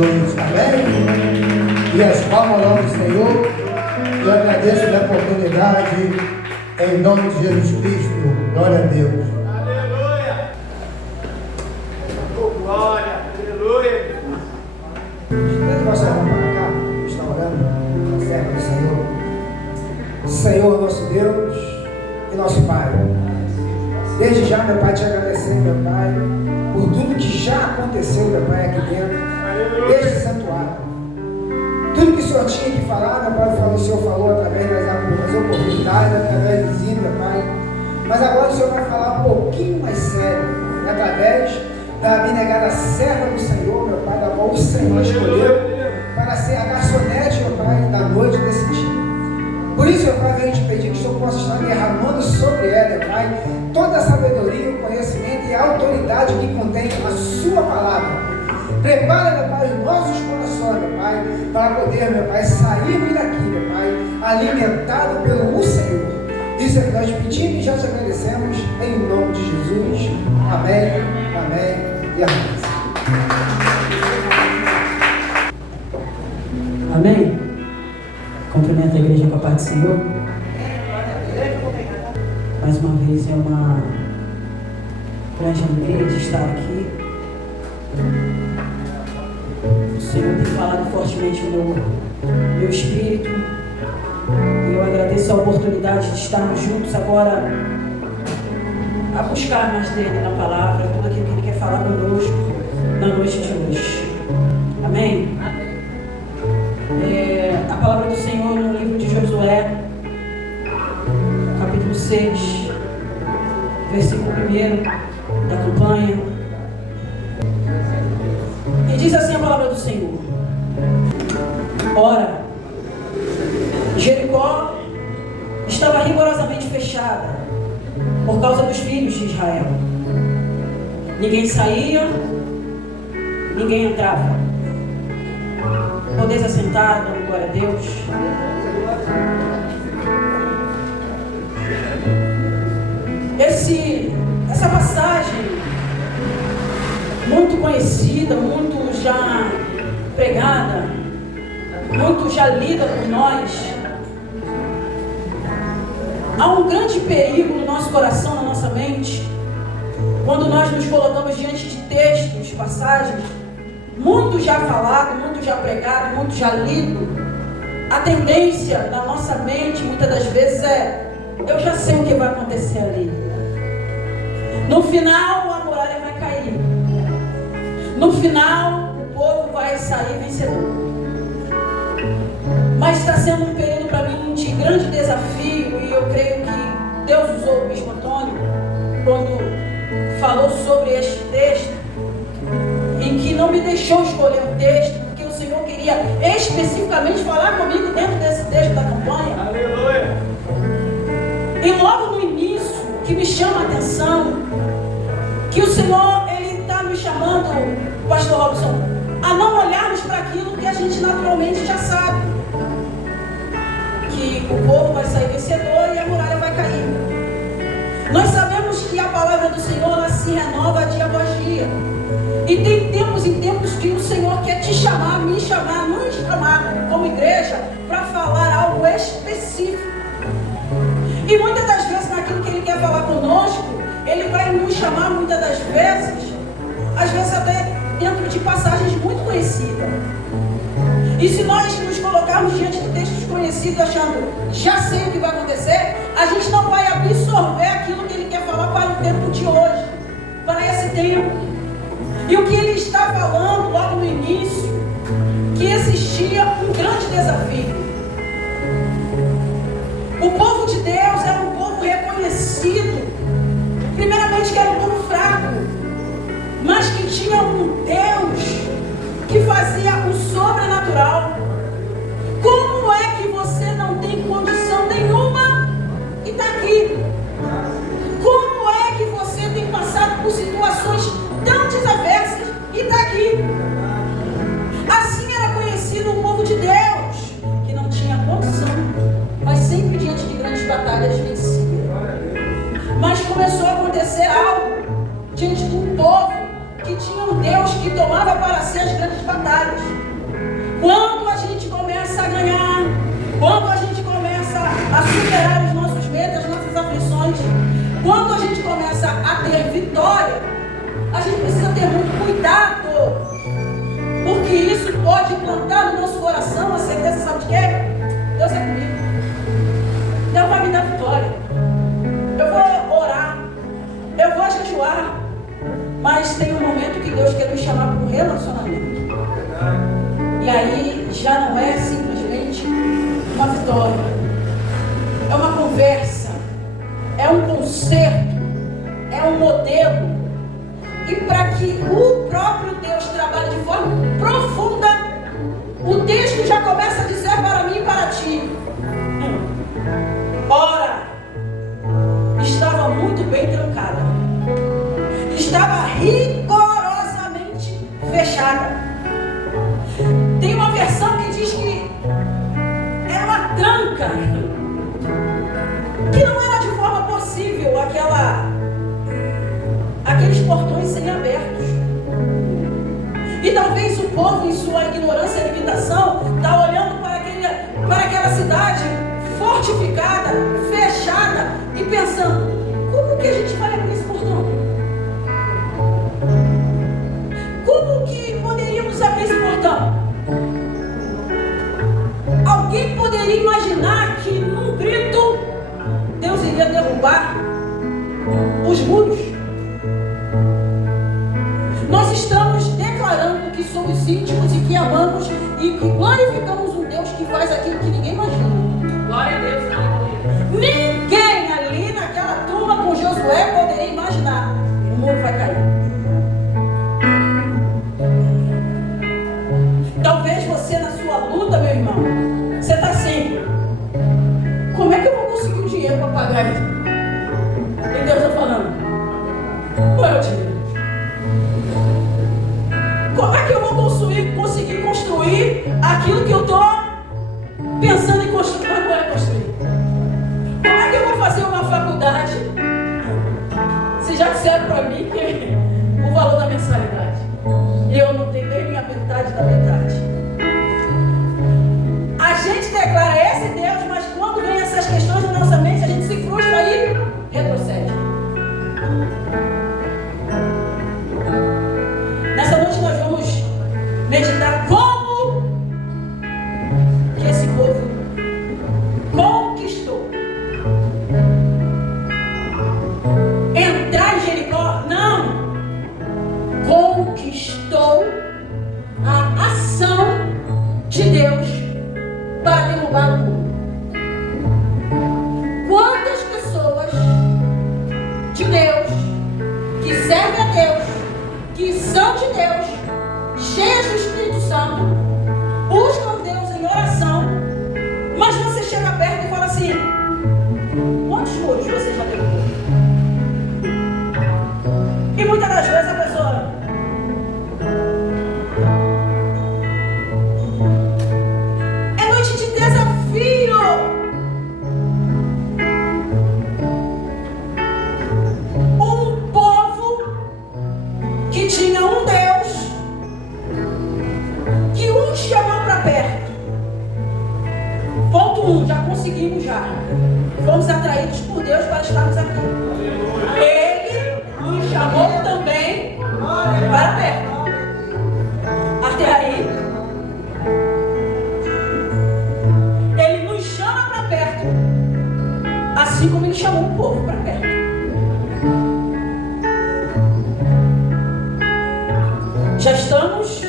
noite, amém? E as palmas ao nome do Senhor. Eu agradeço a oportunidade em nome de Jesus Cristo. Glória a Deus. Aleluia! Oh, glória! Aleluia! Espero que você vá para cá, está orando, servo do Senhor. Senhor, nosso Deus e nosso Pai. Desde já, meu Pai, te agradecendo, meu Pai, por tudo que já aconteceu, meu Pai, aqui dentro, deste santuário. Tudo que o Senhor tinha que falar, meu Pai, o Senhor falou através das oportunidades, através dos hinos, meu Pai. Mas agora o Senhor vai falar um pouquinho mais sério, através da abnegada serva do Senhor, meu Pai, da qual o Senhor escolheu para ser a garçonete, meu Pai, da noite desse dia. Por isso, meu Pai, venho te pedir que o Senhor possa estar derramando sobre ela, meu Pai, toda a sabedoria, o conhecimento e a autoridade que contém a sua palavra. Prepara, meu Pai, os nossos corações, meu Pai, para poder, meu Pai, sairmos daqui, meu Pai, alimentado pelo Senhor. Isso é que nós pedimos e já te agradecemos, em nome de Jesus. Amém, amém e amém. Amém? Cumprimento a igreja com a paz do Senhor. Mais uma vez é uma grande alegria de estar aqui. O Senhor tem falado fortemente no meu espírito. E eu agradeço a oportunidade de estarmos juntos agora a buscar mais dele na palavra, tudo aquilo que ele quer falar conosco na noite de hoje. Amém? A palavra do Senhor no livro de Josué, capítulo 6, versículo 1 da campanha. E diz assim a palavra do Senhor: Ora, Jericó estava rigorosamente fechada por causa dos filhos de Israel. Ninguém saía, ninguém entrava. Podeis assentar, dando glória a Deus. Essa passagem muito conhecida, muito já pregada, muito já lida por nós. Há um grande perigo no nosso coração, na nossa mente, quando nós nos colocamos diante de textos, passagens, muito já falado, muito já pregado, muito já lido. A tendência na nossa mente, muitas das vezes, é: eu já sei o que vai acontecer ali. No final, a muralha vai cair. No final, o povo vai sair vencedor. Mas está sendo um período para mim de grande desafio, e eu creio que Deus usou o Bispo Antônio quando falou sobre este texto, em que não me deixou escolher o texto, porque o Senhor queria especificamente falar comigo dentro desse texto da campanha. Aleluia! E logo no início, que me chama a atenção, que o Senhor, Ele está me chamando, Pastor Robson, a não olharmos para aquilo que a gente naturalmente já sabe, que o povo vai sair vencedor e a muralha vai cair. Nós sabemos que a palavra do Senhor, ela se renova dia após dia. E tem tempos e tempos que o Senhor quer te chamar, me chamar, nos chamar como igreja para falar algo específico. E muitas das vezes naquilo que Ele quer falar conosco, Ele vai nos chamar muitas das vezes, às vezes até dentro de passagens muito conhecidas. E se nós nos colocarmos diante de textos conhecidos achando, já sei o que vai acontecer, a gente não vai absorver aquilo que Ele quer falar para o tempo de hoje, para esse tempo. E o que Ele está falando logo no início, que existia um grande desafio. O povo de Deus era um povo reconhecido, primeiramente que era um povo fraco, mas que tinha um Deus que fazia o sobrenatural. Como é que você não tem condição nenhuma e está aqui? Como é que você tem passado por situações tão desaversas e está aqui? Assim era conhecido o povo de Deus, que não tinha condição, mas sempre diante de grandes batalhas vencia. Mas começou a acontecer algo diante de um povo que tinha um Deus que tomava para si as grandes batalhas. Quando a gente começa a ganhar, quando a gente começa a superar os nossos medos, as nossas aflições, quando a gente começa a ter vitória, a gente precisa ter muito cuidado, porque isso pode plantar no nosso coração a certeza, sabe de quê? Deus é comigo. Deus vai me dar vitória. Eu vou orar, eu vou jejuar, mas tem um momento que Deus quer nos chamar para um relacionamento. E aí já não é simplesmente uma vitória, é uma conversa, é um conserto, é um modelo. E para que o próprio Deus trabalhe de forma profunda, o texto já começa a dizer para mim e para ti: ora, estava muito bem trancada, estava rigorosamente fechada. Tem uma versão que diz que era uma tranca, que não era de forma possível aqueles portões serem abertos. E talvez o povo, em sua ignorância e limitação, está olhando para aquela cidade fortificada, fechada, e pensando: como que a gente vai abrir esse portão? Como que poderíamos abrir esse portão? Alguém poderia imaginar que num grito Deus iria derrubar os muros? Nós estamos declarando que somos íntimos e que amamos e que glorificamos um Deus que faz aquilo que ninguém imagina. Glória a Deus. Ninguém ali naquela turma com Josué poderia imaginar: o muro vai cair. Talvez você, na sua luta, meu irmão, você está assim: como é que eu vou conseguir o dinheiro para pagar isso? E Deus está falando: qual é o dinheiro? Como é que eu vou conseguir construir aquilo que eu estou pensando em construir, mas não é construir? Como é que eu vou fazer uma faculdade se já disseram para mim que o valor da mensalidade, e eu não tenho nem a metade da metade? A gente declara esse Deus, mas quando vem essas questões na nossa mente, a gente se frustra e retrocede. Nessa noite nós vamos meditar como que esse povo conquistou. Entrar em Jericó? Não. Conquistou a ação de Deus para derrubar o muro. Quantas pessoas de Deus, que servem a Deus, que são de Deus, cheias do Espírito Santo, buscam Deus em oração, mas você chega perto e fala assim: quantos muros você já derrubou? E muitas das vezes a pessoa: é noite de desafio. Um povo que tinha um Deus, que um chamou para perto. Ponto 1, já conseguimos já. Fomos atraídos por Deus para estarmos aqui. Ele nos chamou também para perto. Até aí, Ele nos chama para perto, assim como Ele chamou o povo para perto. Já estamos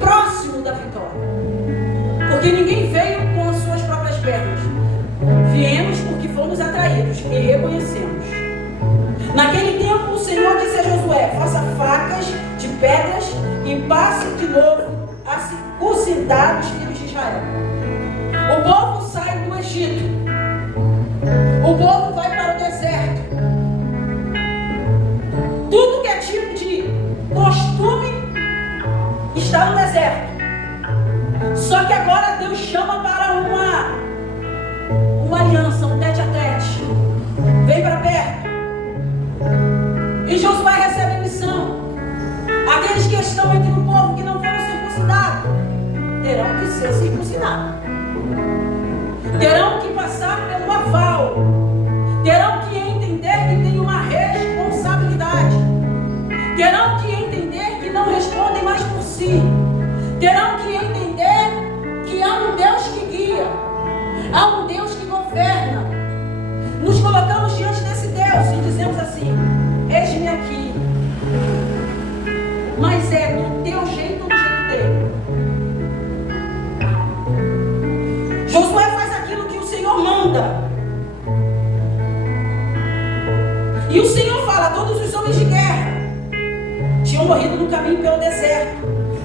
próximo da vitória, porque ninguém veio com as suas próprias pernas. Viemos porque fomos atraídos e reconhecemos. Naquele tempo o Senhor disse a Josué: faça facas de pedras e passe de novo a circuncidar os filhos de Israel. O povo sai do Egito, o povo vai para o deserto. Tudo que é tipo de costume está no deserto. Só que agora Deus chama para uma aliança, um tete a tete. Vem para perto. E Josué recebe a missão. questão entre o povo que não foram circuncidados. Terão que ser circuncidados. Terão que passar pelo aval. Terão que entender que tem uma responsabilidade. Terão que entender que não respondem mais por si. Terão que entender que há um Deus que guia. Há um Deus que governa. Nos colocamos diante desse Deus e dizemos assim: eis-me aqui. Mas é do teu jeito ou do jeito dele? Josué faz aquilo que o Senhor manda. E o Senhor fala: todos os homens de guerra tinham morrido no caminho pelo deserto,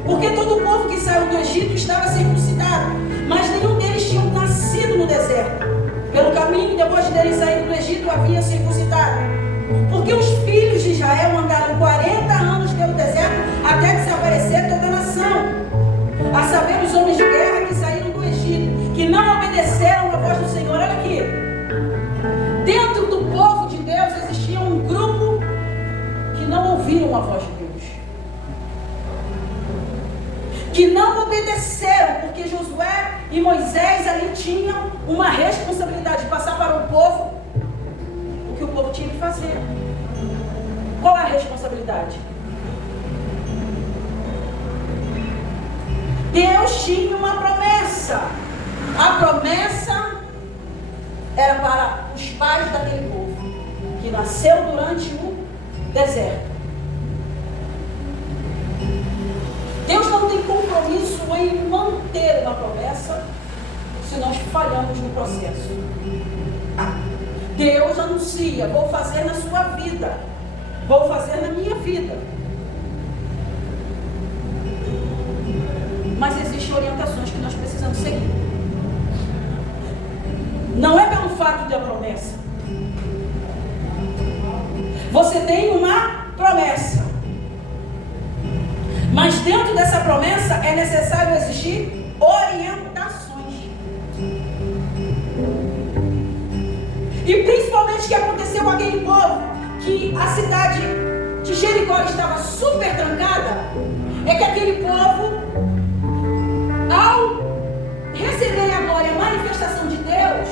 porque todo o povo que saiu do Egito estava circuncidado, mas nenhum deles tinha nascido no deserto. Pelo caminho, depois de terem saído do Egito, havia circuncidado. Porque os filhos de Israel andaram 40 anos pelo deserto até desaparecer toda a nação. A saber, os homens de guerra que saíram do Egito, que não obedeceram a voz do Senhor. Olha aqui. Dentro do povo de Deus existia um grupo que não ouviram a voz de Deus. Que não obedeceram, porque Josué e Moisés ali tinham uma responsabilidade de passar para o povo o que o povo tinha que fazer. Qual é a responsabilidade? Deus tinha uma promessa. A promessa era para os pais daquele povo, que nasceu durante o deserto. Deus não tem compromisso em manter uma promessa se nós falhamos no processo. Deus anuncia: vou fazer na sua vida, vou fazer na minha vida. Mas existem orientações que nós precisamos seguir. Não é pelo fato da promessa. Você tem uma promessa, mas dentro dessa promessa é necessário existir orientações. E principalmente o que aconteceu com aquele povo, que a cidade de Jericó estava super trancada, é que aquele povo, ao receberem agora a manifestação de Deus,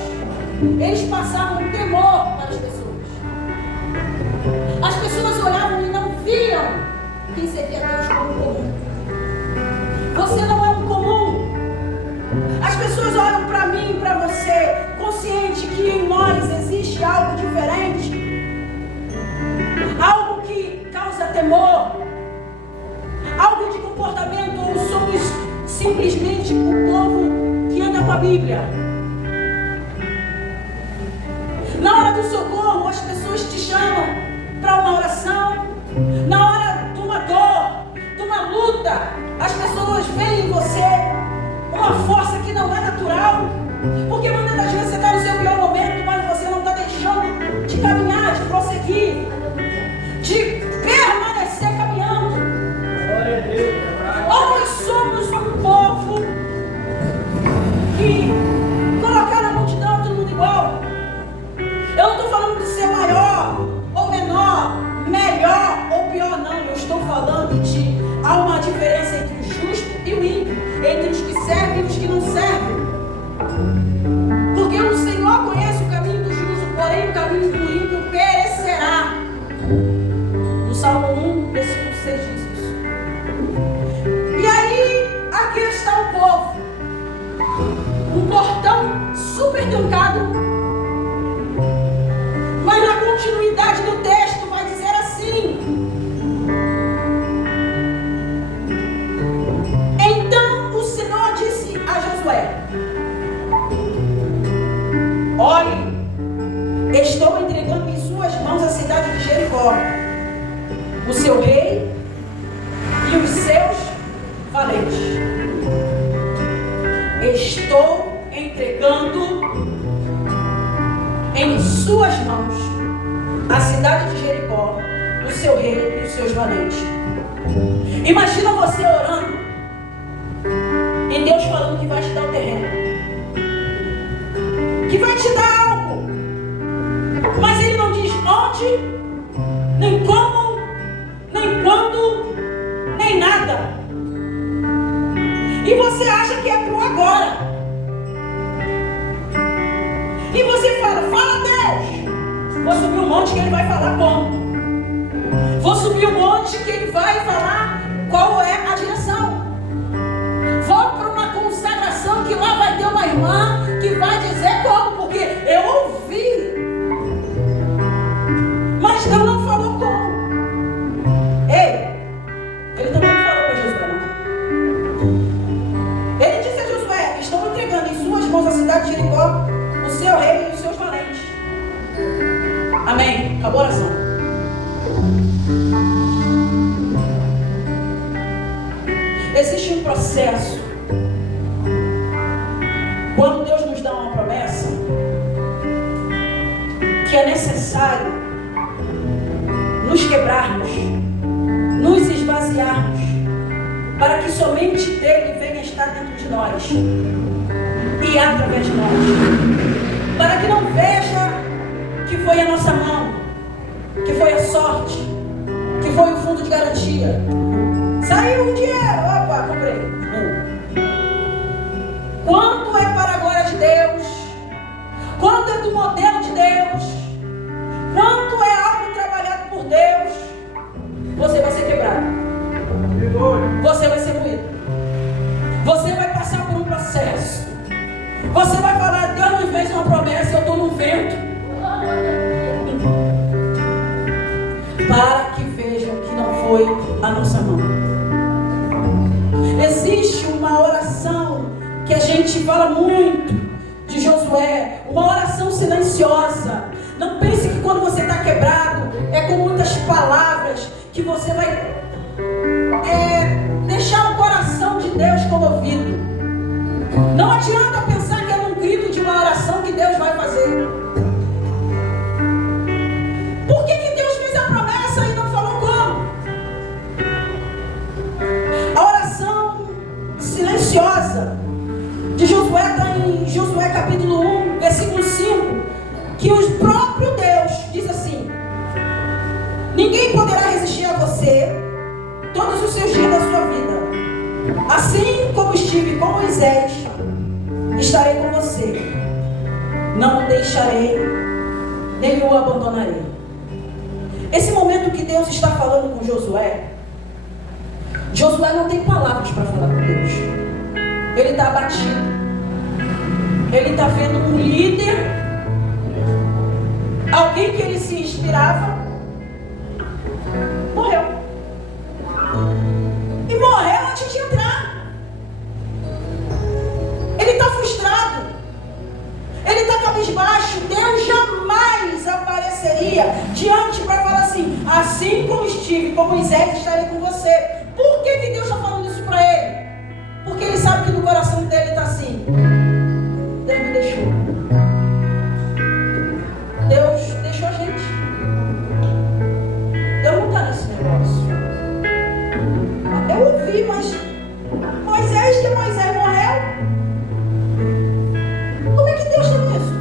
eles passavam temor para as pessoas. As pessoas olhavam e não viam quem servia a Deus como comum. Você não é um comum. As pessoas olham para mim e para você, consciente que em nós existe algo diferente, algo que causa temor, algo de comportamento, ou somos simplesmente o povo que anda com a Bíblia. Na hora do socorro, as pessoas te chamam para uma oração. Na hora de uma dor, de uma luta, as pessoas veem em você uma força que não é natural. Porque muitas das vezes você está no seu pior momento, mas você não está deixando de caminhar, de prosseguir, de permanecer caminhando. Glória a Deus. Ou nós somos um povo que colocar na multidão todo mundo igual. Eu não estou falando de ser maior ou menor, melhor ou pior, não. Eu estou falando de há uma diferença entre o justo e o ímpio, entre os que servem e os que não servem. Porque o Senhor conhece o caminho do justo, porém o caminho do ímpio perecerá. No Salmo 1, versículo 6 diz isso. E aí, aqui está o povo. Um portão super trancado. Mas na continuidade do texto vai dizer assim: então o Senhor disse a Josué: olhe, estou entregando em suas mãos a cidade de Jericó, o seu rei e os seus valentes. Estou entregando em suas mãos a cidade de Jericó, o seu rei e os seus valentes. Imagina você orando e Deus falando que vai te dar o terreno, que vai te dar algo, mas Ele não diz onde, nem como, nem quando, nem nada. vai falar como. Vou subir o monte que ele vai falar qual é a direção. Vou para uma consagração que lá vai ter uma irmã que vai dizer como, porque eu ouvi. Mas Deus não falou como. Ei, ele também não falou para Josué, não. Ele disse a Josué: estou entregando em suas mãos a cidade de Jericó, o seu rei e os seus valentes. Amém. Acabou a oração. Existe um processo. Quando Deus nos dá uma promessa, que é necessário nos quebrarmos, nos esvaziarmos, para que somente dele venha estar dentro de nós e através de nós, para que não veja que foi a nossa mão, que foi a sorte, que foi o fundo de garantia. Saiu um dinheiro, opa, comprei. Quando é para a glória de Deus, quando é do modelo de Deus, quando é algo trabalhado por Deus, você vai ser quebrado, você vai ser moído, você vai passar por um processo, você vai falar: Deus me fez uma promessa, eu estou no vento, para que vejam que não foi a nossa mão. Existe uma oração que a gente fala muito de Josué, uma oração silenciosa. Não pense que quando você está quebrado é com muitas palavras que você vai deixar o coração de Deus comovido. Não adianta pensar que é num grito de uma oração que Deus vai fazer. Por que Deus fez a promessa e não falou como? A oração silenciosa de Josué está em Josué capítulo 1, versículo 5, que o próprio Deus diz assim: ninguém poderá resistir a você todos os seus dias da sua vida. Assim como estive com Moisés, estarei com você. Não o deixarei, nem o abandonarei. Esse momento que Deus está falando com Josué, Josué não tem palavras para falar com Deus. Ele está abatido. Ele está vendo um líder, alguém que ele se inspirava, morreu. E morreu antes de entrar. Ele está frustrado. Ele está cabisbaixo. Deus jamais apareceria diante para falar assim: assim como estive com Moisés, estarei com você. Por que Deus está falando isso para ele? Porque ele sabe que no coração dele está assim: Deus me deixou. Deus deixou a gente. Deus não está nesse negócio. Eu ouvi, mas Moisés morreu. Como é que Deus está nisso?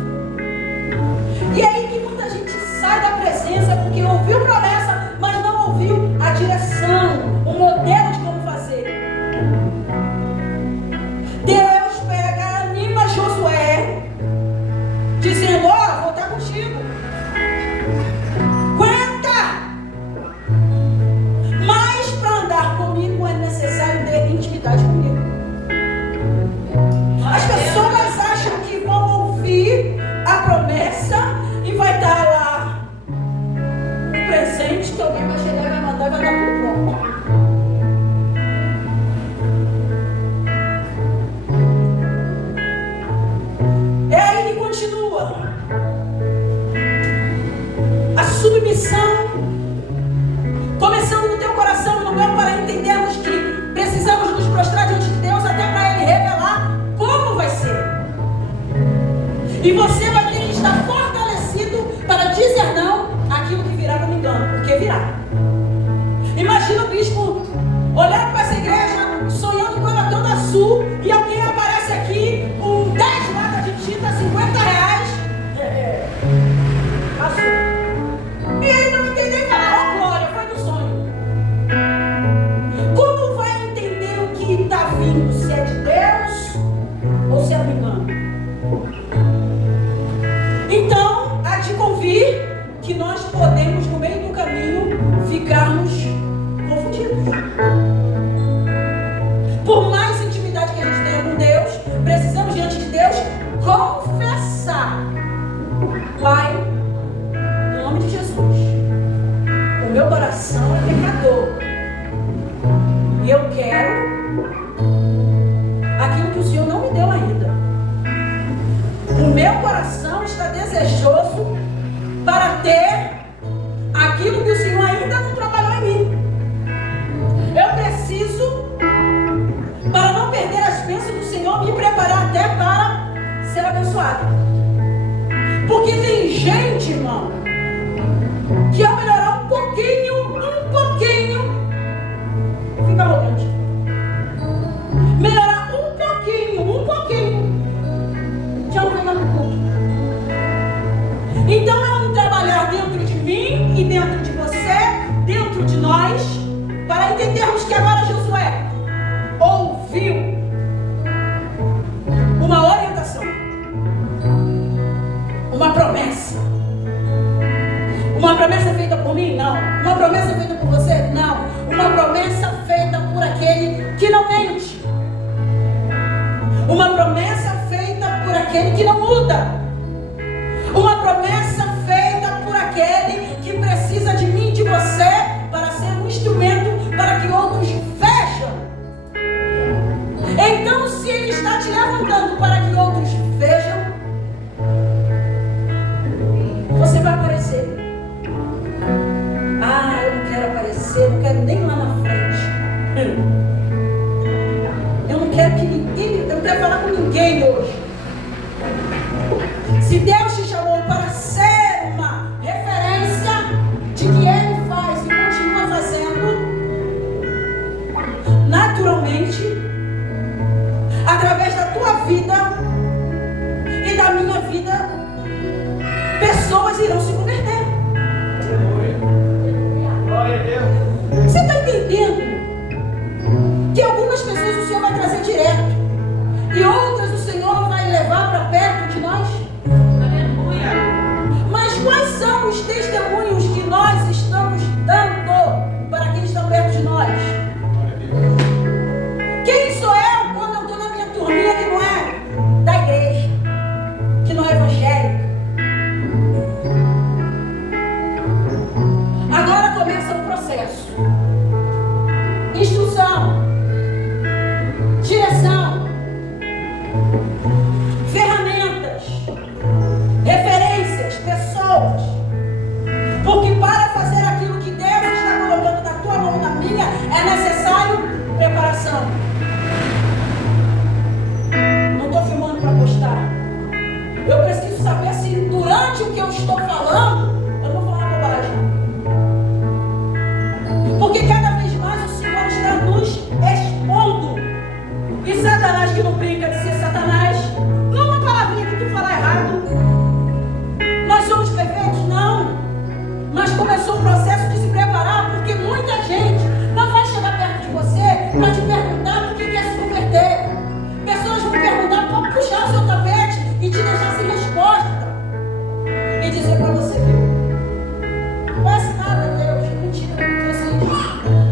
E aí que muita gente sai da presença porque ouviu promessa, mas não ouviu a direção, o modelo de como fazer. Deus pega, anima Josué, dizendo: ó, vou estar contigo. Aguenta! Mas para andar comigo é necessário ter intimidade comigo. As pessoas acham que vão ouvir a promessa e vai dar lá um presente que alguém vai chegar e vai mandar e vai dar tudo pronto. É aí que continua a submissão, começando no teu coração e no meu, para entendermos que precisamos nos prostrar diante de Deus até para Ele revelar como vai ser. E você vai ter que estar fortalecido para dizer não àquilo que virá como engano, porque virá. Imagina o bispo olhando para essa igreja, sonhando com ela toda azul, e alguém aparece aqui com 10 latas de tinta, R$50. Azul. E ele não entendeu e fala: ó, glória, foi do sonho. Como vai entender o que está vindo? Se é de Deus ou se é do engano? abençoado. Porque tem gente, irmão, que ao melhorar um pouquinho, fica arrogante. Melhorar um pouquinho, já não vem mais no culto. Então é um trabalhar dentro de mim e dentro de você, dentro de nós, para entendermos que agora Josué ouviu uma orientação, uma promessa. Uma promessa feita por mim? Não. Uma promessa feita por você? Não. Uma promessa feita por aquele que não mente. Uma promessa feita por aquele que não muda. Uma promessa feita por aquele que precisa de mim e de você para ser um instrumento para que outros vejam. Então, se ele está te levantando para que outros vejam, você vai aparecer. Ah, eu não quero aparecer, não quero nem lá na frente. Eu não quero que ninguém, eu não quero falar com ninguém hoje. Se Deus te chamou para ser uma referência de que Ele faz e continua fazendo, naturalmente, através da tua vida e da minha vida, pessoas irão se converter. Glória a Deus. Você está entendendo que algumas pessoas o Senhor vai trazer direto e outras o Senhor vai levar para perto de nós? Aleluia. Mas quais são os testemunhos que nós estamos dando para quem está perto de nós? Quem sou eu quando eu estou na minha turminha que não é da igreja, que não é evangélica? Agora começa o processo. Instrução, direção, ferramentas, referências, pessoas. Porque para fazer aquilo que Deus está colocando na tua mão, na minha, é necessário preparação. Não estou filmando para postar. Eu preciso saber se durante o que eu estou falando, eu não vou falar bobagem. Porque cada vez mais o Senhor está nos expondo. E Satanás, que não brinca de ser Satanás, numa palavrinha que tu falar errado, nós somos perfeitos? Não. Mas começou o processo de se preparar, porque muita gente não vai chegar perto de você para te perguntar por que quer se converter. Pessoas vão perguntar para puxar o seu tapete e te deixar sem resposta. E dizer para você, viu? Não faz nada, Deus. Mentira, não precisa.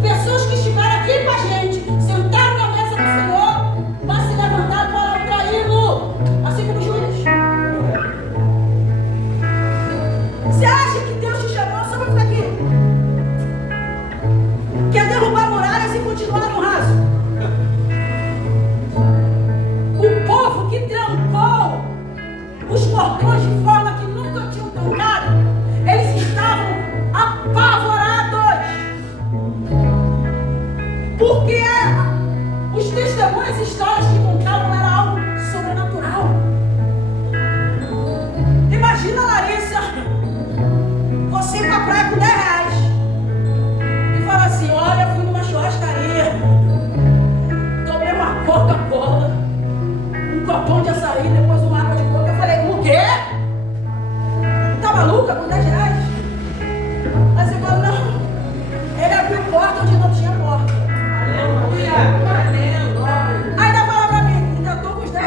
Pessoas que estiveram aqui com a gente, sentaram na mesa do Senhor, mas se levantaram para traí-lo, assim como o juiz. Você acha que Deus te chamou só para ficar aqui? Quer derrubar muralhas e continuar no raso? O povo que trancou os portões de forma que nunca tinham trancado, eles estavam apavorados. Porque os testemunhos e histórias que contavam era algo sobrenatural. Imagina, Larissa, você ir pra praia com 10 reais e fala assim: olha, fui numa churrascaria, tomei uma Coca-Cola, um copão de açaí, depois uma água de coca. Eu falei: o quê? Tá maluca com 10 reais? Aí você fala: não, ele abriu porta onde não tinha porta. Aleluia. Ainda fala pra mim: ainda tô com os 10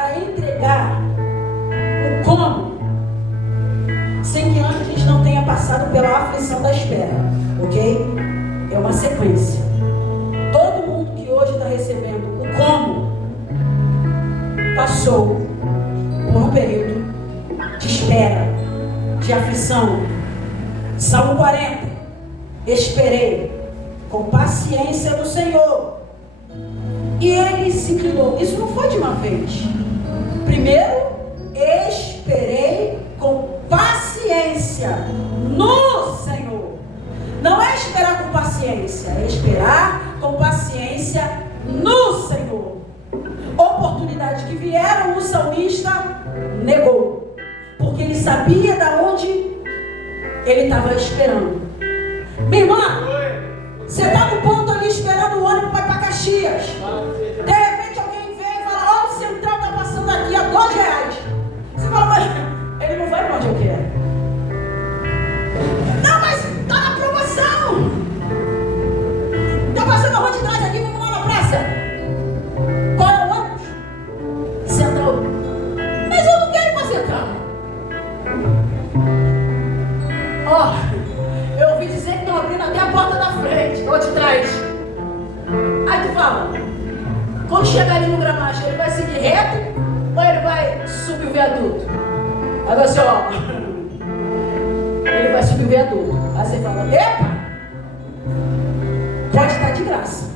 a entregar o como, sem que antes a gente não tenha passado pela aflição da espera, ok? É uma sequência. Todo mundo que hoje está recebendo o como, passou por um período de espera, de aflição. Salmo 40, esperei com paciência no Senhor, e Ele se inclinou. Isso não foi de uma vez. Primeiro, esperei com paciência no Senhor. Não é esperar com paciência, é esperar com paciência no Senhor. Oportunidades que vieram, o salmista negou, porque ele sabia de onde ele estava esperando. Minha irmã, você está no ponto ali esperando o ônibus para ir para Caxias. De repente alguém vem e fala: ó, o Central está passando aqui a R$2. Você fala: mas ele não vai para onde eu quero. Não, mas está na promoção. Está passando a rua de trás aqui, vamos lá na praça. Qual é o ônibus? Central. Mas eu não quero ir para Central. Ó, eu ouvi dizer que estão abrindo até a porta da frente, ou de trás. Aí tu fala: quando chegar ali no Gramacho, ele vai seguir reto ou ele vai subir o viaduto? Aí você, ó, ele vai subir o viaduto. Aí você fala: epa, pode estar de graça,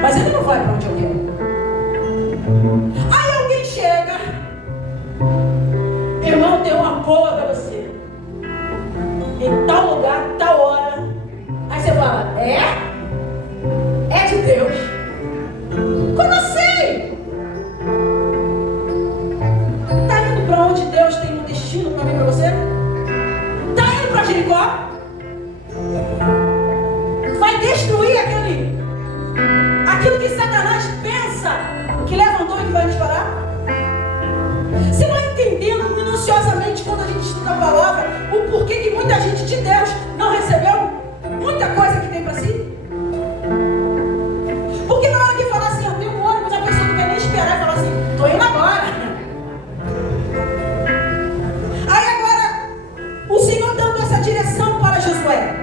mas ele não vai para onde eu quero. Aí alguém chega: irmão, tem uma boa para você, em tal lugar, tal hora. Aí você fala: é de Deus. Como assim? Tá indo para onde Deus tem um destino para mim e para você? Tá indo para Jericó? Vai destruir aquilo que Satanás pensa que levantou e que vai nos parar? Você vai entendendo minuciosamente, quando a gente estuda a palavra, o porquê que muita gente de Deus não recebeu muita coisa que tem para si? Porque na hora que fala assim: eu tenho um ônibus, a pessoa não quer nem esperar e fala assim: tô indo agora. Aí agora o Senhor dando essa direção para Josué: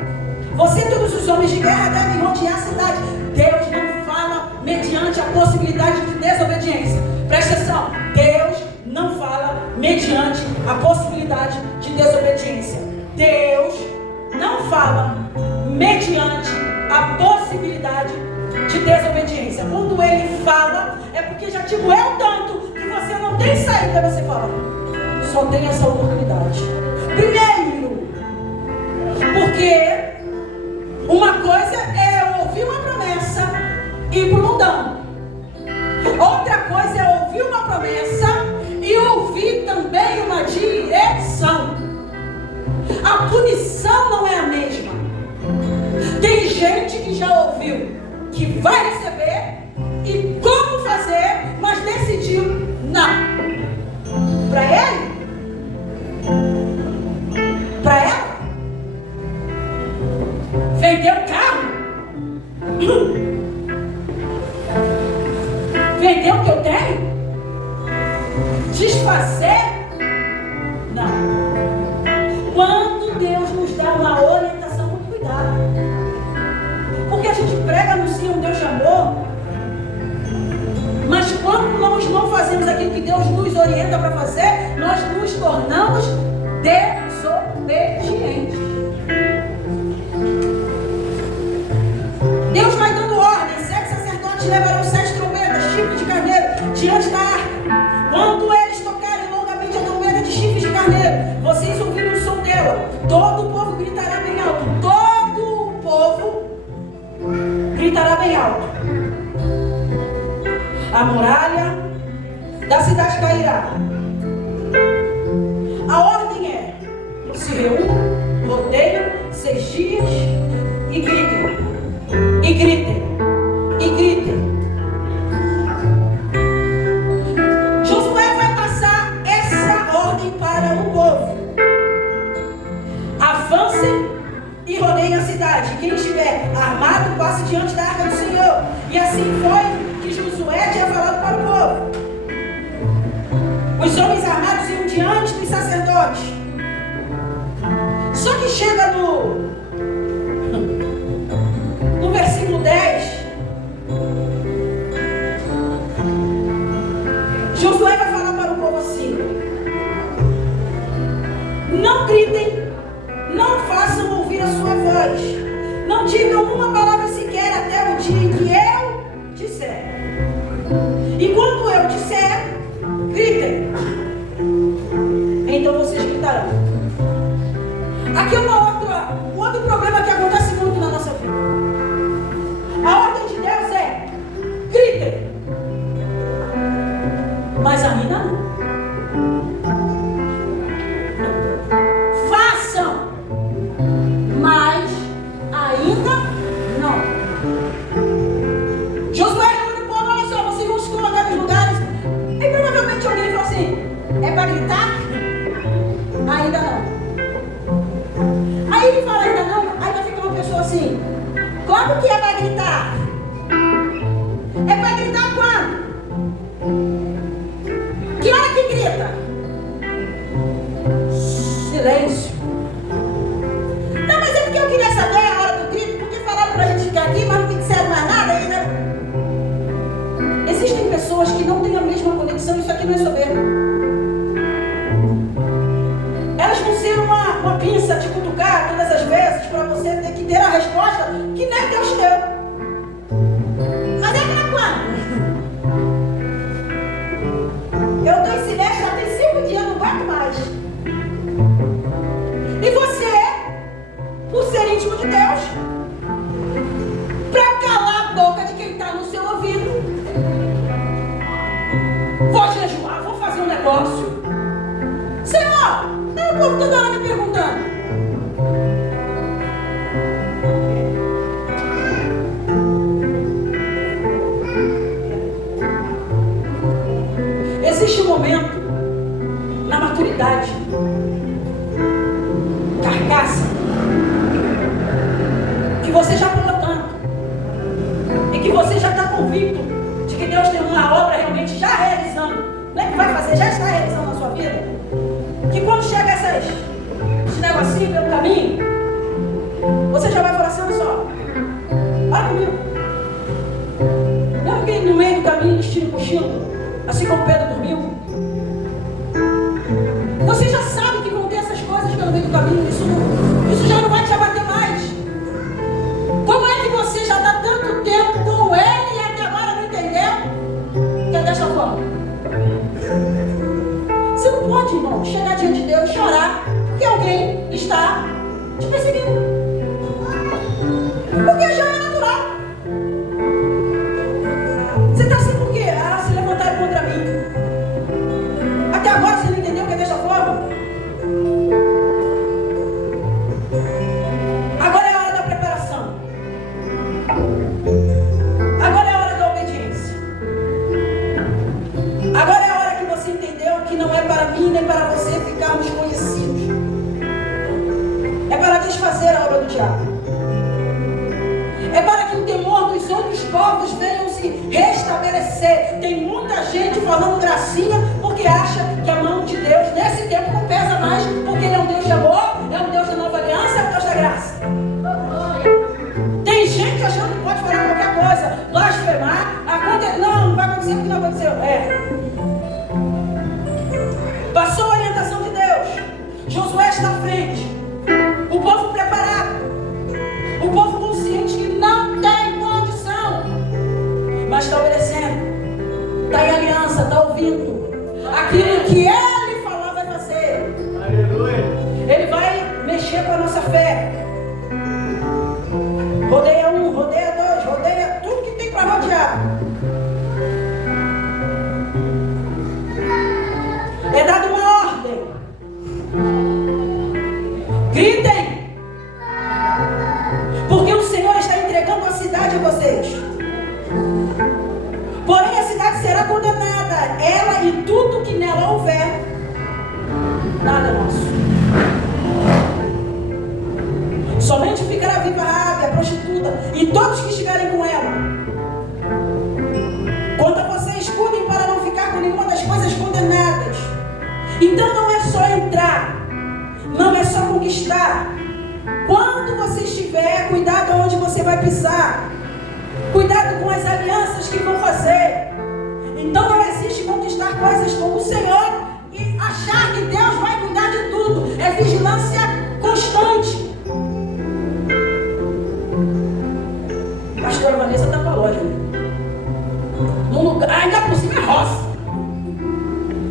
você e todos os homens de guerra devem rodear a cidade. Deus não fala mediante a possibilidade de desobediência. Presta atenção, Deus não fala mediante a possibilidade de desobediência. Deus não fala mediante a possibilidade de desobediência. Quando Ele fala, é porque já te doeu tanto que você não tem saída. Você fala: só tem essa oportunidade. Primeiro, porque uma coisa é ouvir uma promessa e ir para o mundão. Outra coisa é ouvir uma promessa e ouvir também uma direção. A punição não é a mesma. Tem gente que já ouviu que vai receber e como fazer, mas decidiu não. Para ele? Para ela? Vender o carro? Vender o que eu tenho? Desfazer? Não. Quando Deus nos dá uma orientação, muito cuidado. Porque a gente prega, anuncia um Deus de amor, mas quando nós não fazemos aquilo que Deus nos orienta para fazer, nós nos tornamos desobedientes. Deus vai dando ordem: 7 sacerdotes levarão 7 trombetas, chifres de carneiro, diante da arca. Quando eles tocarem longamente a trombeta de chifres de carneiro, vocês ouvirem o som dela, todo o povo gritará bem alto. Todo o povo gritará bem alto. A muralha da cidade cairá. A ordem é: se reúnam, rodeiam 6 dias e gritem. E gritem. E gritem. Josué vai passar essa ordem para o povo: avancem e rodeiem a cidade. Quem estiver armado, passe diante da arca do Senhor. E assim foi que Josué tinha falado para o povo. mas ainda não. Façam, mas ainda não. Josué reúne o povo, olha só, vocês vão se colocar nos lugares. E provavelmente alguém falou assim: é para gritar? Ainda não. Aí ele fala ainda não, aí vai ficar uma pessoa assim: como que é para gritar? É para gritar quando? Que hora que grita? Silêncio. Não, mas é porque eu queria saber a hora do grito, porque falaram pra gente ficar aqui, mas não me disseram mais nada ainda. Existem pessoas que não têm a mesma conexão, isso aqui não é soberbo. Elas vão ser uma pinça de cutucar todas as vezes para você ter que ter a resposta que nem Deus deu. Mas é para quando? Eu estou em silêncio já tem 5 dias, não aguento mais. E você, por ser íntimo de Deus, para calar a boca de quem está no seu ouvido, vou jejuar, vou fazer um negócio. Senhor, o povo toda hora me perguntando. Existe um momento na maturidade, carcaça, que você já pulou tanto e que você já está convicto de que Deus tem uma obra realmente já realizando, não é que vai fazer, já está realizando na sua vida, que quando chega esse negocinho pelo caminho, você já vai falar assim: olha só, para comigo. Não que no meio do caminho estira o cochilo, assim como Pedro dormiu. Você já sabe que vão ter essas coisas pelo meio do caminho. Isso já não vai te abater mais. Como é que você já está tanto tempo com ele e até agora não entendeu que é dessa forma? Você não pode, irmão, chegar diante de Deus e chorar porque alguém está te perseguindo. Porque já é natural. Você está assim por quê? Ah, se levantaram contra mim. Até agora você não entendeu que é dessa forma? Agora é a hora da preparação. Agora é a hora da obediência. Agora é a hora que você entendeu que não é para mim nem para você ficarmos conhecidos. É para desfazer a obra do diabo. É para que o temor dos outros povos venham se restabelecer. Tem muita gente falando gracinha porque acha que a mão de Deus nesse tempo não pesa mais, porque Ele é um Deus de amor, é um Deus da nova aliança, é um Deus da graça. Tem gente achando que pode falar qualquer coisa, blasfemar, não vai acontecer porque não aconteceu. Passou a orientação de Deus. Josué está à frente. O povo preparado. O povo consciente que não tem condição, mas está obedecendo, está em aliança, está ouvindo. Aquilo que Ele falar vai fazer. Aleluia. Ele vai mexer com a nossa fé. Rodeia um, rodeia dois, rodeia tudo que tem para rodear. É dada uma ordem. Gritem. Porque o Senhor está entregando a cidade a vocês. Porém a cidade será condenada, ela e tudo que nela houver. Nada é nosso. Somente ficará viva a Raabe, a prostituta, e todos que estiverem com ela. Quanto a vocês, cuidem para não ficar com nenhuma das coisas condenadas. Então não é só entrar, não é só conquistar. Quando você estiver, cuidado onde você vai pisar. Cuidado com as alianças que vão fazer. Então não existe conquistar coisas com o Senhor e achar que Deus vai cuidar de tudo. É vigilância constante. A pastora Vanessa está com a loja. Num lugar, ainda por cima é roça.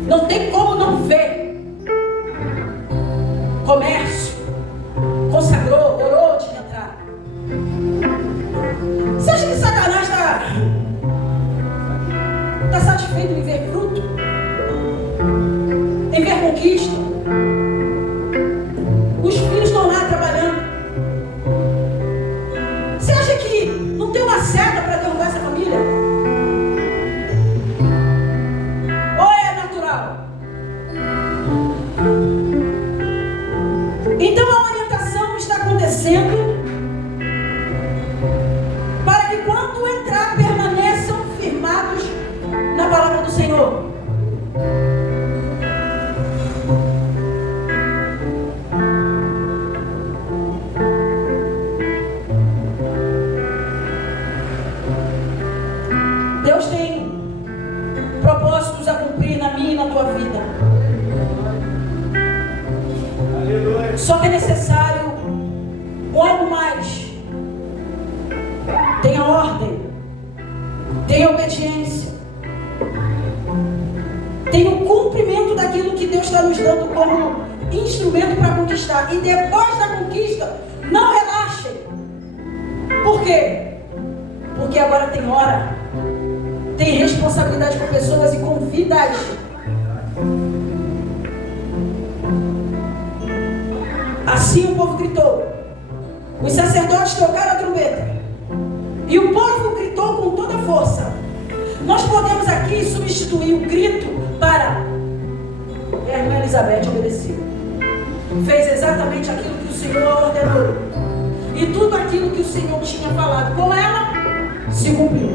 Não tem como não ver. Comércio. Consagrou, orou de entrar. Você acha que Satanás está satisfeito em ver fruto? na tua vida. Aleluia. Só que é necessário algo mais. Tenha ordem, tenha obediência, tenha o cumprimento daquilo que Deus está nos dando como instrumento para conquistar. E depois da conquista, não relaxem. Por quê? Porque agora tem hora, tem responsabilidade com pessoas e com vidas. Assim o povo gritou. Os sacerdotes tocaram a trombeta. E o povo gritou com toda a força. Nós podemos aqui substituir o grito para... E a irmã Elizabeth obedeceu. Fez exatamente aquilo que o Senhor ordenou. E tudo aquilo que o Senhor tinha falado com ela, se cumpriu.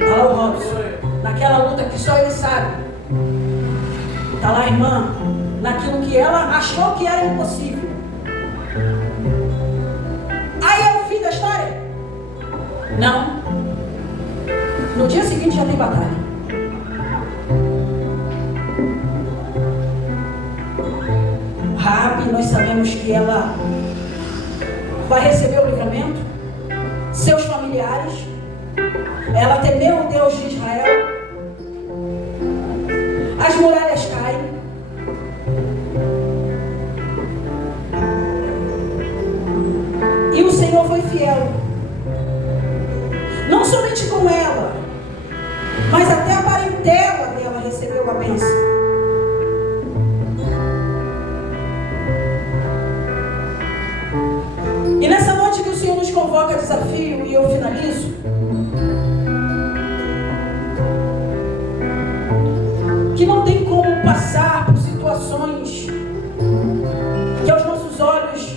Olha o Robson. Naquela luta que só ele sabe. Está lá a irmã. Naquilo que ela achou que era impossível. Aí é o fim da história? Não. No dia seguinte já tem batalha. Raabe, nós sabemos que ela vai receber o livramento. Seus familiares. Ela temeu o Deus de Israel. As muralhas caem. E o Senhor foi fiel. Não somente com ela, mas até a parentela dela recebeu a bênção. E nessa noite que o Senhor nos convoca a desafio, e eu finalizo, que não tem como passar por situações que aos nossos olhos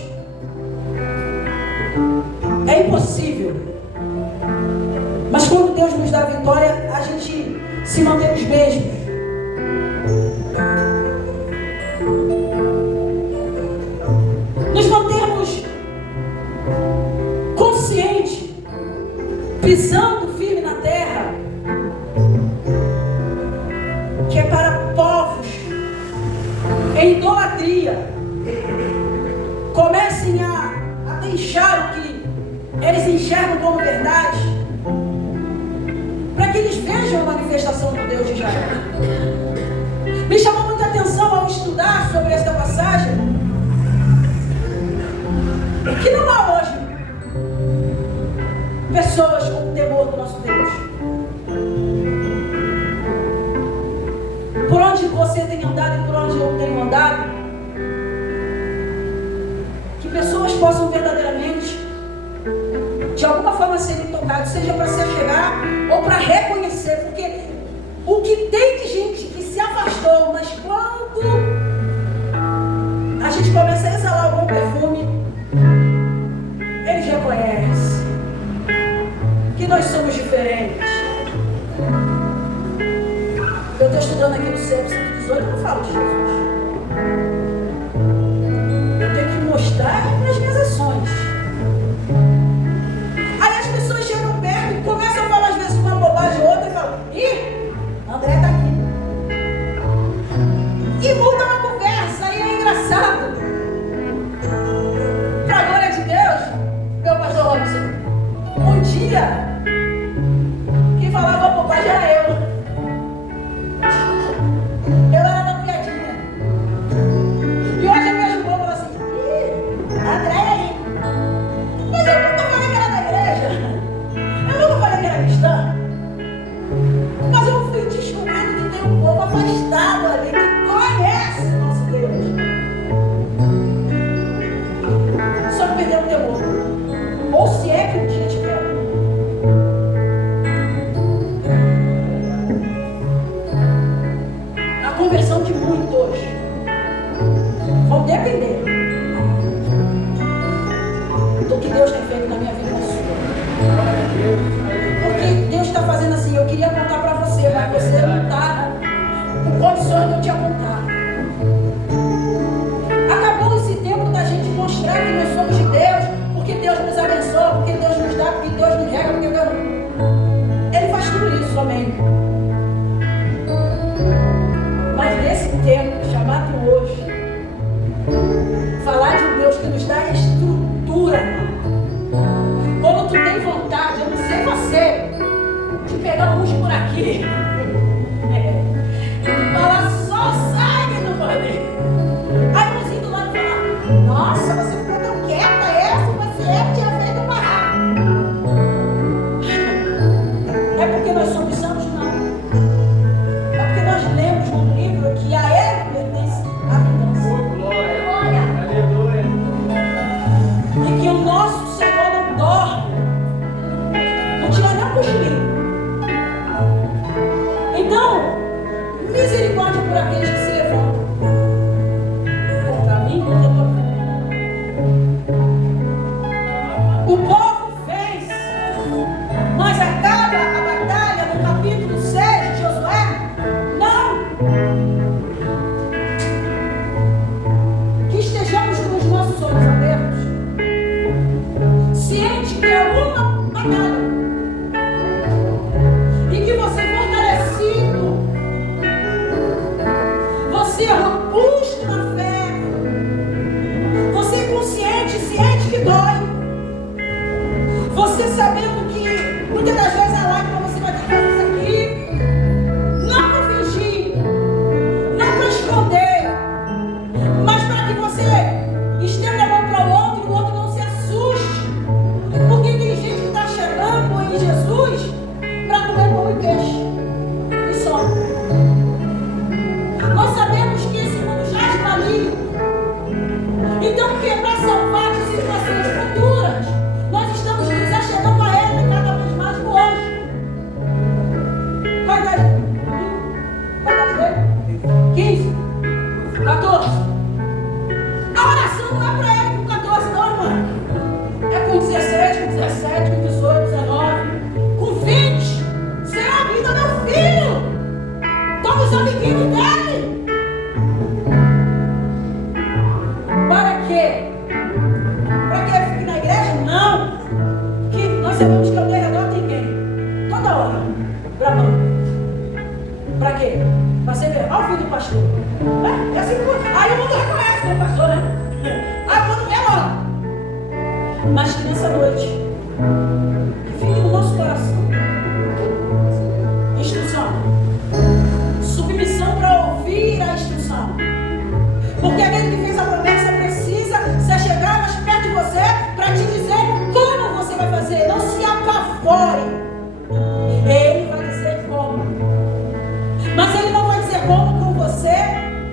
é impossível. Mas quando Deus nos dá a vitória, a gente se mantém os mesmos. Nos mantermos conscientes, pisando firme na terra, que é para povos em idolatria comecem a deixar o que eles enxergam como verdade, para que eles vejam a manifestação do Deus de Israel. Me chamou muita atenção ao estudar sobre esta passagem, que não há hoje pessoas com temor do nosso Deus. Por onde você tem andado e por onde eu tenho andado, que pessoas possam verdadeiramente, de alguma forma, serem tocadas, seja para se achegar ou para reconhecer, porque o que tem de gente que se afastou, mas quando a gente começa a exalar algum perfume, eles reconhecem que nós somos diferentes. Eu estou estudando aqui no Salmo 118, eu não falo de Jesus. Eu tenho que mostrar nas minhas ações. Aí as pessoas chegam perto e começam a falar às vezes uma bobagem ou outra e falam: ih, André está aqui. E muda uma conversa, aí é engraçado. Para a glória de Deus, meu pastor Robson, um dia quem falava bobagem era eu. Eu era da piadinha. E hoje eu vejo o povo falando assim: ih, André aí. Mas eu nunca falei que era da igreja. Eu nunca falei que era cristã. Mas eu fui descobrindo que tem um povo afastado ali que conhece o nosso Deus. Só que perdeu o temor. Ou se é que um dia tiver. A conversão de muitos vão depender do que Deus tem feito na minha vida e na sua. Porque Deus está fazendo assim: eu queria contar para você, mas você não está com condições de eu te contar. Acabou esse tempo da gente mostrar que nós somos de Deus, porque Deus nos abençoa, porque Deus nos dá, porque Deus nos rega, porque Deus... Ele faz tudo isso, amém. aqui. Fala, só sangue no poder. Aí os índios lá falam, nossa, você ficou tão quieta, você tinha feito um barraco. É porque nós somos santos, não. É porque nós lemos no livro que a ele pertence a vingança. Glória. Aleluia. E que o nosso Senhor não dorme. Não tira nem um cochilinho. Então, misericórdia por aqueles que se levantam contra mim, contra a tua vida. O povo fez, mas acaba a batalha no capítulo 6 de Josué? Não! Que estejamos com os nossos olhos abertos, ciente que é uma batalha, e que você é fortalecido, você é robusto na fé, você é consciente, ciente que dói, você sabendo que muitas das vezes a lágrima você vai ter que fazer isso aqui, não para fingir, não para esconder, mas para que você estenda a mão para o outro e o outro não se assuste, porque tem gente que está chegando em Jesus para comer pão e peixe e só. Nós sabemos que esse mundo já é maligno. Então, para salvar de situações futuras, nós estamos nos achegando a Ele cada vez mais no hoje. Qual a idade dele? 15? 14? A oração não é para ele com 14, não, irmã. É com 16, com 17, com 18, 19, com 20. Senhor, vida meu filho. Toma os amiguinhos dele. Para quê? Para que ele fique na igreja? Não. Que nós sabemos que ao derredor tem quem? Toda hora. Bravando. Para quê? Para você ver. Olha o filho do pastor. É assim que... Aí o mundo reconhece o pastor, né? Aí o mundo vê lá. Mas que nessa noite, que fique no nosso coração instrução, submissão para ouvir a instrução, porque aquele que fez a promessa precisa se chegar mais perto de você para te dizer como você vai fazer. Não se apavore, ele vai dizer como, mas ele não vai dizer como com você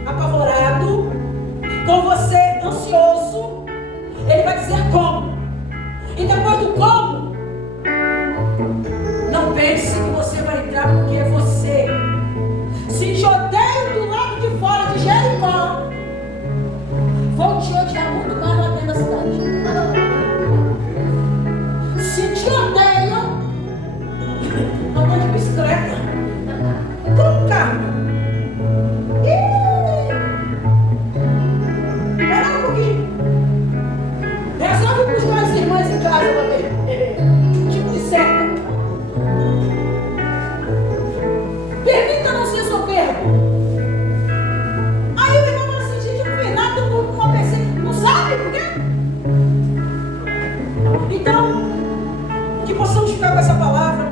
apavorado, com você ansioso. Ele vai dizer como. E depois do como, não pense que você vai entrar porque é você. Se te odeio do lado de fora de Jericó, vou te odiar muito mais lá dentro da cidade. Se te odeio, andou de bicicleta, com um carro. Espera um pouquinho. Resolve buscar as irmãs em casa pra ver. Tipo de seca. Permita não ser soberbo. Aí o irmão fala assim, gente, eu não fiz nada, eu tô com uma PC. Não sabe por quê? Então, que possamos ficar com essa palavra.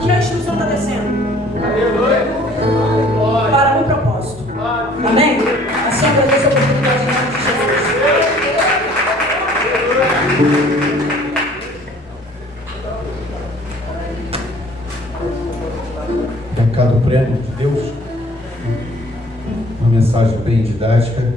Que a instrução está descendo. Aleluia. Glória. Para um propósito. Amém? Assim agradeço a oportunidade de Recado pleno de Deus, uma mensagem bem didática.